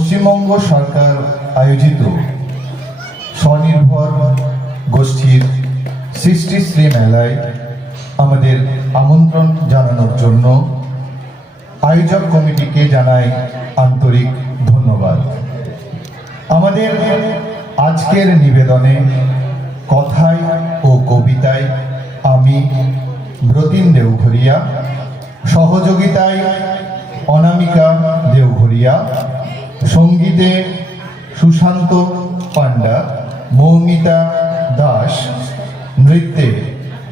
পশ্চিমবঙ্গ সরকার আয়োজিত স্বনির্ভর গোষ্ঠীর সৃষ্টি শ্রী মেলায় আমাদের আমন্ত্রণ জানানোর জন্য আয়োজক কমিটিকে জানাই আন্তরিক ধন্যবাদ। আমাদের আজকের নিবেদনে কথায় ও কবিতায় আমি ব্রতিন দেওঘরিয়া, সহযোগিতায় অনামিকা দেওঘরিয়া সঙ্গীতে সুশান্ত পান্ডা মৌমিতা দাস নৃত্যে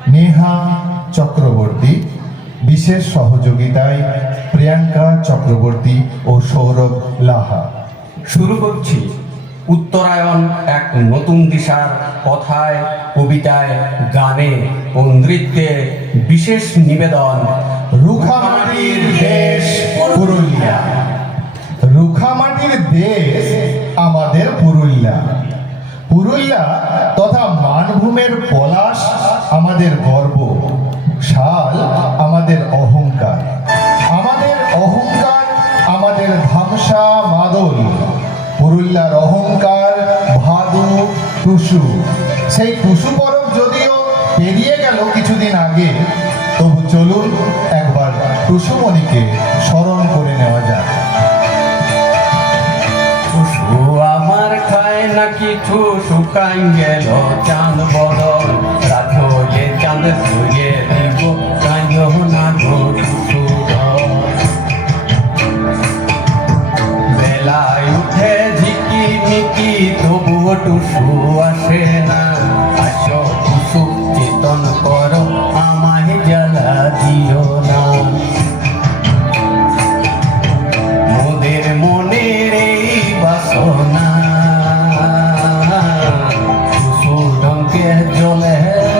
নেহা চক্রবর্তী বিশেষ সহযোগিতায় প্রিয়াঙ্কা চক্রবর্তী ও সৌরভ লাহা। শুরু করছি। উত্তরায়ণ এক নতুন দিশার কথায় কবিতায় গানে ও নৃত্যে বিশেষ নিবেদন। রুখামাটির দেশ পুরুলিয়া। রুখামাটির দেশ আমাদের পুরুলিয়া। পুরুলিয়া তথা মানভূমের পলাশ আমাদের গর্ব, শাল আমাদের অহংকার। আমাদের অহংকার আমাদের ধামসা মাদল। পুরুলিয়ার অহংকার ভাদু টুসু সেই টুসু পরব যদিও পেরিয়ে গেল কিছুদিন আগে, তবু চলুন একবার টুসুমণিকে স্মরণ করে কিছু শুকাই গেল চাঁদ বদল রাখো এ চাঁদ ধুয়ে দেব কাঁদো না গো। বেলায় উঠে ঝিকি মিকি তবুও টুসু আসে on the head.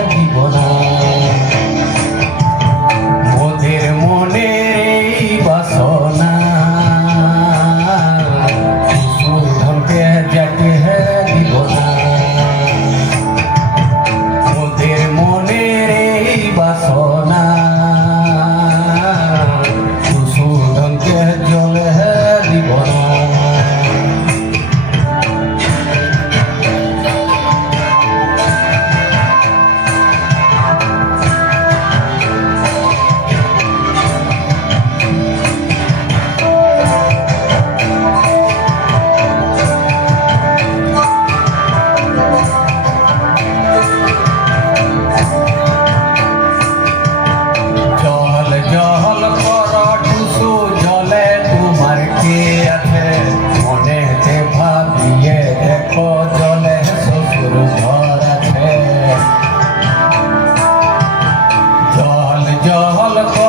জল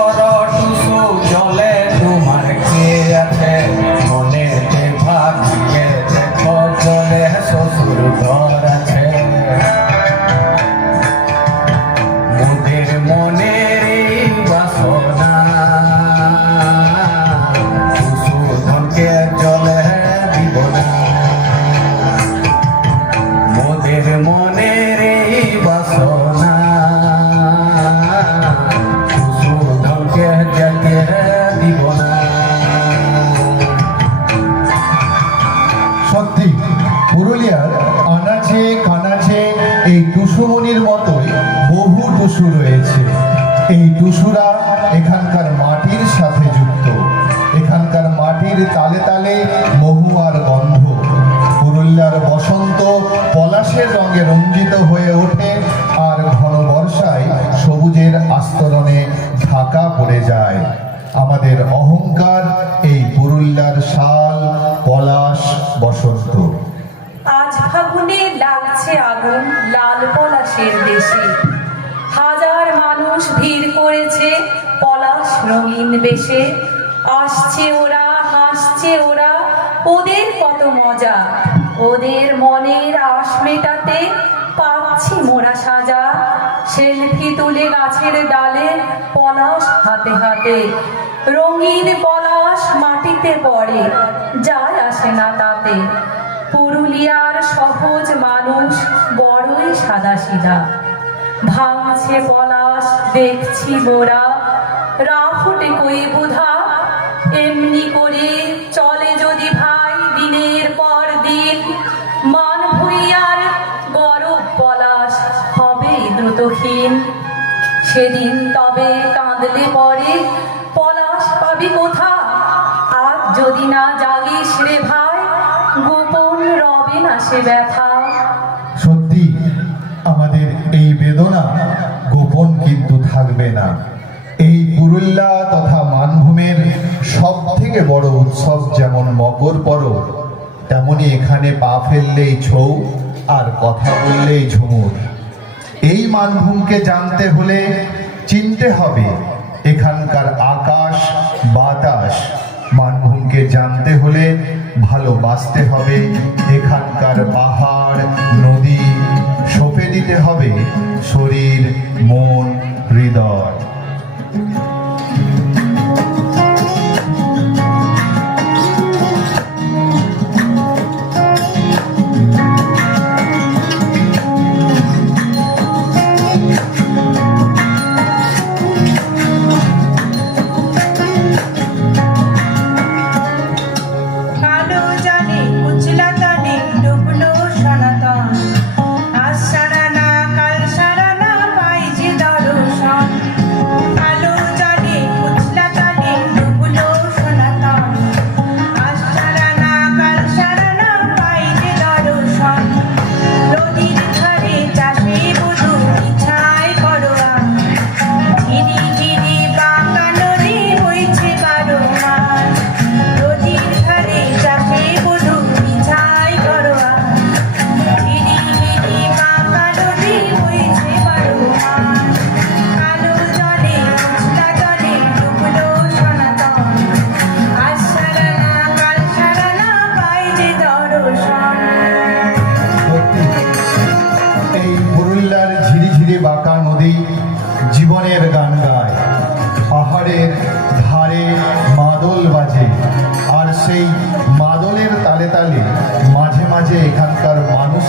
পুরুলিয়ার বহু টুসু রয়েছে। এখানকার মাটির তালে তালে মহুয়ার গন্ধ। পুরুলিয়ার বসন্ত পলাশের রঙে রঞ্জিত হয়ে ওঠে আর ঘন বর্ষায় সবুজের আস্তরণে ঢাকা পড়ে যায়। আমাদের অহংকার, এই পুরুলিয়ার শাল, পলাশ, বসন্ত। আজ ফাগুনে লাগছে আগুন লাল পলাশের দেশে। হাজার মানুষ ভিড় করেছে পলাশ রঙিন বেশে। আসছে ওরা, হাসছে ওরা, ওদের কত মজা। ওদের মনের আশ মেটাতে পাচ্ছি মোরা সাজা। সেলফি তুলে গাছের ডালে পলাশ হাতে হাতে। রঙিন পলাশ মাটিতে পড়ে, যায় আসে না তাতে। পুরুলিয়ার সহজ মানুষ বড়ই সাদা সিধা ভাঙছে পলাশ, দেখছি মোরা। রাফুটে কই বোধা? এমনি করে চলে যদি ভাই দিনের পর দিন। মান ভুইয়ার গরব পলাশ হবে দ্রুতহীন। সেদিন তবে কাঁদলে পরে সত্যি, আমাদের এই বেদনা গোপন কিন্তু থাকবে না। এই পুরুল্লা তথা মানভূমের সব থেকে বড় উৎসব যেমন মকর পরব, তেমনি এখানে পা ফেললেই ছৌ আর কথা বললেই ঝুমুর। এই মানভূমকে জানতে হলে চিনতে হবে, এখানকার আকাশ, বাতাস মানভূমকে জানতে হলে ভালোবাসতে হবে। এখানকার পাহাড় নদী সঁপে দিতে হবে শরীর মন হৃদয়।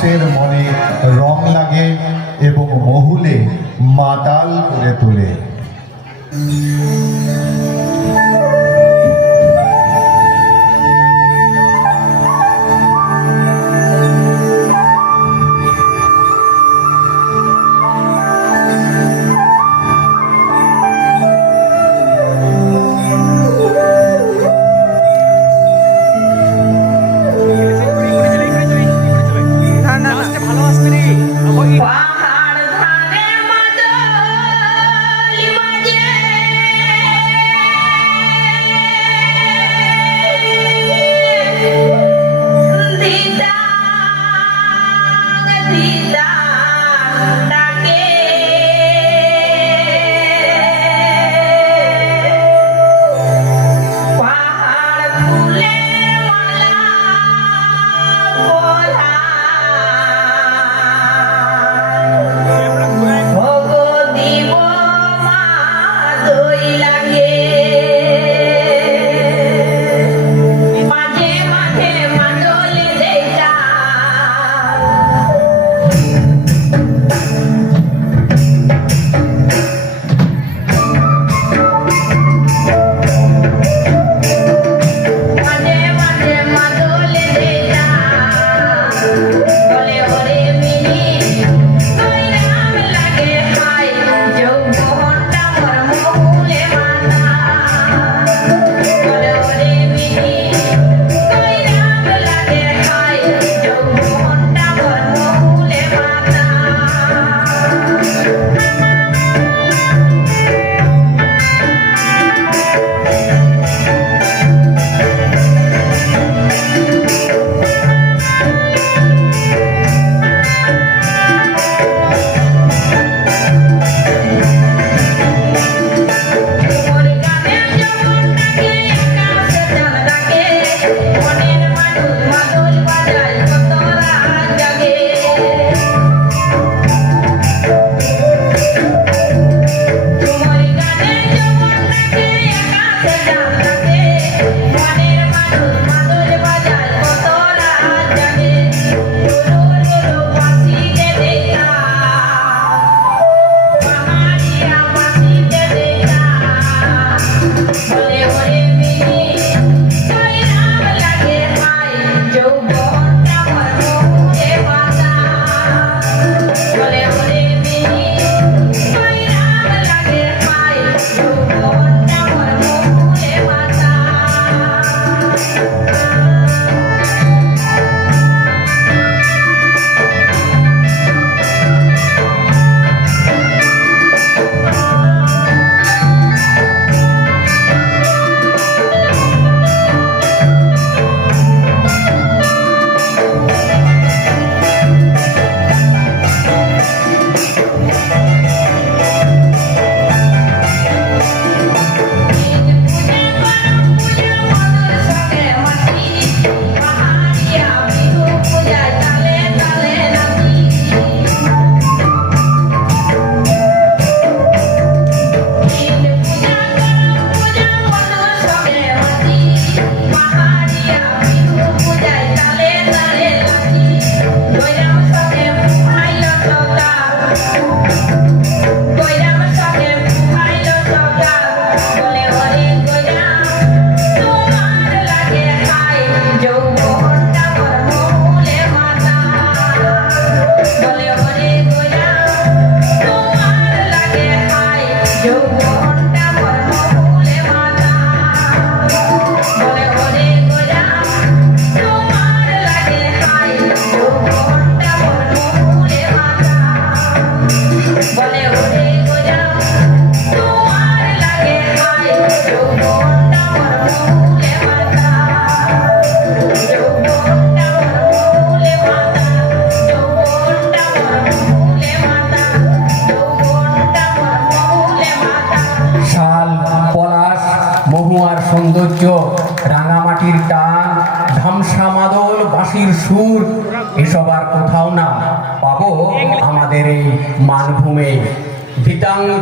মানুষের মনে রং লাগে এবং মহুলে মাতাল করে তোলে।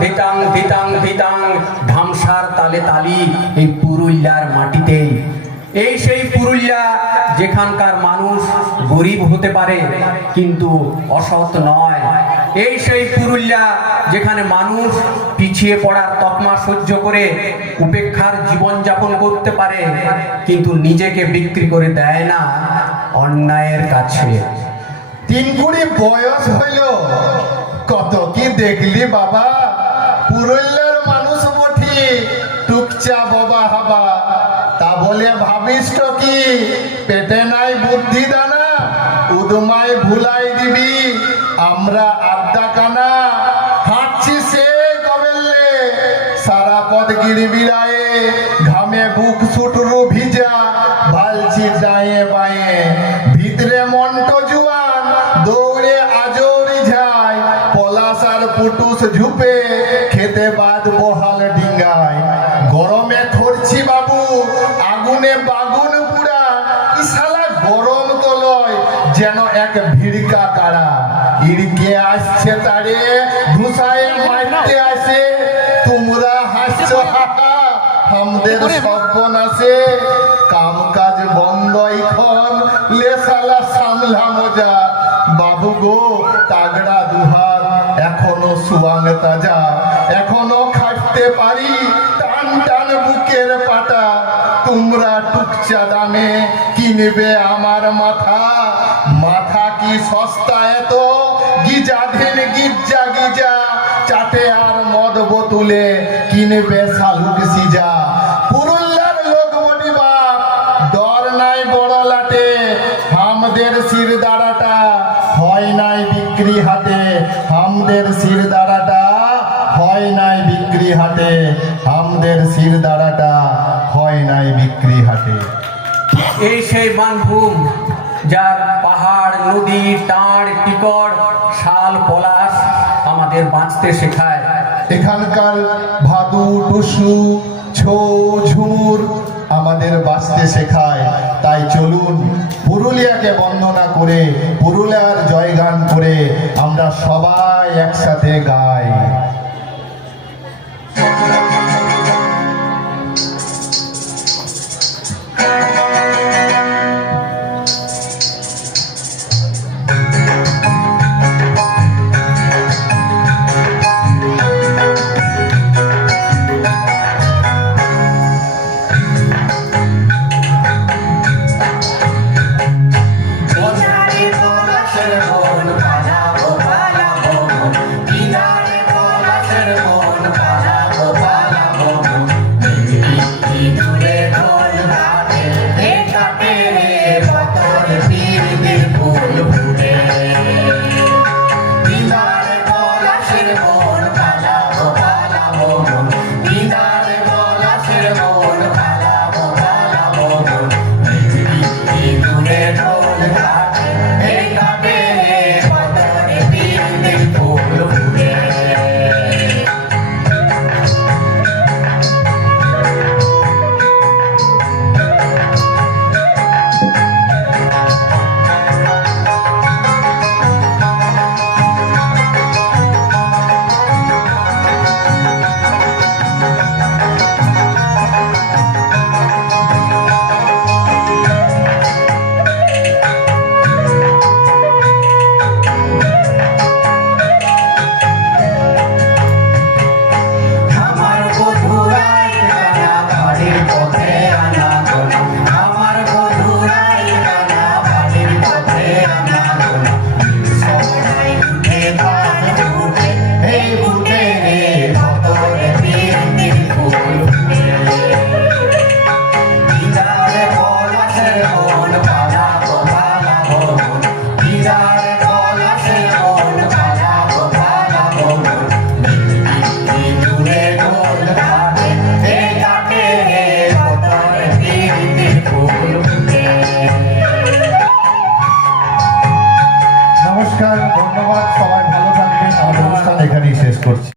ধিতাং ধিতাং ধিতাং ধামসার তালে তালি এই পুরুলিয়ার মাটিতে। এই সেই পুরুলিয়া যেখানকার মানুষ গরিব হতে পারে, কিন্তু অসৎ নয়। এই সেই পুরুলিয়া যেখানে মানুষ পিছিয়ে পড়ার তকমা সহ্য করে, উপেক্ষার জীবনযাপন করতে পারে, কিন্তু নিজেকে বিক্রি করে দেয় না অন্যায়ের কাছে। তিন কুড়ি বয়স হইল। কত কি দেখলি বাবা? পুরুলিয়ার মানুষ বঠি, টুকচা বাবা হাবা। তা বলে ভাবিস কি? পেটে নাই বুদ্ধি দানা উদমায় ভুলাই দিবি। আমরা আড্ডা কানা হাঁটছি সে কবেললে সারা পথ গিরিবিরায়ে ঘামে বুক সুটরু ভিজা ভালছি ডায়ে বায়ে। ভিতরে মন্ট জুয়ান, দৌড়ে আজরি যায় পলাশ আর পুটুস ঝুপে। যেন এক ভিড়কা কারা ইড়কে আসছে তারে? ঘুষায় মারতে আসে। তোমরা হাসছো আমাদের সর্বনাশে। কাম কাজ বন্ধ এখন লেসালা সামলা মজা। বাবু গো তাগড়া দুহার এখনও সুয়াং তাজা। এখনও খাটতে পারি টান টান বুকের পাটা। তোমরা টুকচা দামে কিনবে আমার মাথা। কি সস্তা এত। গিজাধীন গিজ্জা গিজা চাটে আর মদ বোতুলে কিনবে শালুক সিজা। বড় বিক্রি হাটে। হামদের শির দাঁড়াটা হয় বিক্রি হাটে, হামদের শির দাঁড়াটা হয় বিক্রি হাটে। এই সেই মানভূম যার পাহাড়, নদী টাঁড় টিকর, শাল, পলাশ আমাদের বাঁচতে শেখায়। এখানকার ভাদু, টুসু, ছৌ, ঝুমুর আমাদের বাঁচতে শেখায়। তাই চলুন পুরুলিয়াকে বন্দনা করে, পুরুলিয়ার জয়গান করে আমরা সবাই একসাথে গাই।